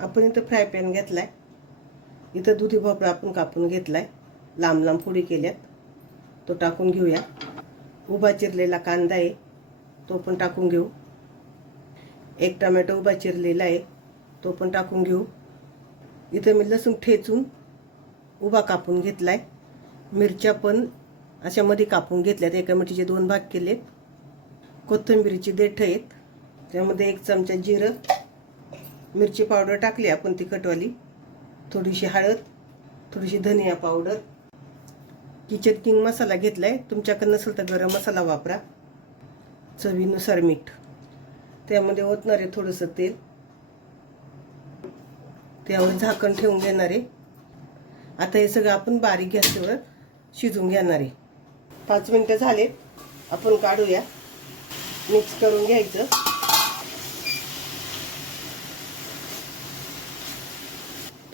आपण इथं fry pan घेतलाय. इथं दुधी भोपळा आपण कापून घेतलाय, लांब लांब फोडी केल्यात, तो टाकून घेऊया. उभा चिरलेला कांदा आहे, तो पण टाकून घेऊ. एक टोमॅटो उभा चिरलेला आहे, तो पण टाकून घेऊ. इथं मी लसूण ठेचून उभा कापून घेतलाय. मिरच्या पण अशा मध्ये कापून घेतल्यात, एका मिरचीचे 2 भाग केलेत. कोथिंबीरची देठ आहेत, त्यामध्ये 1 चमचा जिरं, मिरची पावडर टाकली आपण तिखटवाली, थोडीशी हळद, थोडीशी धनिया पावडर, किचन किंग मसाला घेतलाय. तुमच्याकडे नसेल तर गरम मसाला वापरा. चवीनुसार मीठ, त्यामध्ये ओतणार आहे थोडंसं तेल, त्यावर झाकण ठेवून घेणार आहे. आता हे सगळं आपण बारीक गॅसवर शिजवून घेणार आहे. 5 मिनिटं झालेत, आपण काढूया. मिक्स करून घ्यायचं.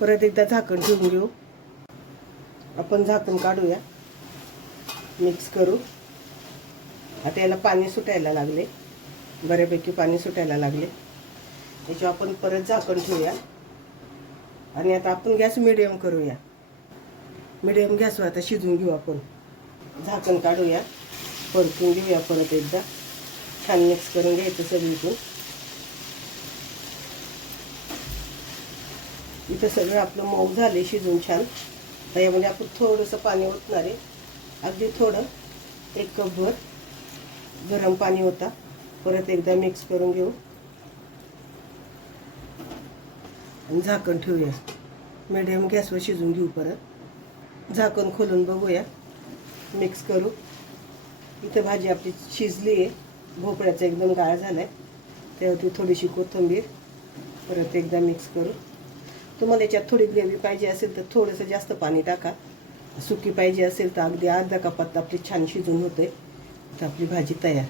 परत एकदा झाकण ठेवून घेऊ. आपण झाकण काढूया, मिक्स करू. आता याला पाणी सुटायला लागले, बऱ्यापैकी पाणी सुटायला लागले. याच्यावर आपण परत झाकण ठेवूया आणि आता आपण गॅस मिडियम करूया. मिडियम गॅसवर आता शिजवून घेऊ. आपण झाकण काढूया, परतून घेऊया. परत एकदा छान मिक्स करून घ्यायचं सगळीकडून. इथं सगळं आपलं मऊ झाले शिजून छान. तर यामध्ये आपण थोडंसं पाणी ओतणार आहे, अगदी थोडं, 1 कपभर गरम पाणी होता. परत एकदा मिक्स करून घेऊ आणि झाकण ठेवूया. मिडियम गॅसवर शिजून घेऊ. परत झाकण खोलून बघूया, मिक्स करू. इथं भाजी आपली शिजली आहे, भोपळ्याचा एकदम गाळ झाला आहे. त्यावरती थोडीशी कोथिंबीर, परत एकदा मिक्स करू. तुम्हाला याच्यात थोडी ग्रेव्ही पाहिजे असेल तर थोडंसं जास्त पाणी टाका. सुकी पाहिजे असेल तर अगदी अर्धा कपात आपली छान शिजून होते. तर आपली भाजी तयार.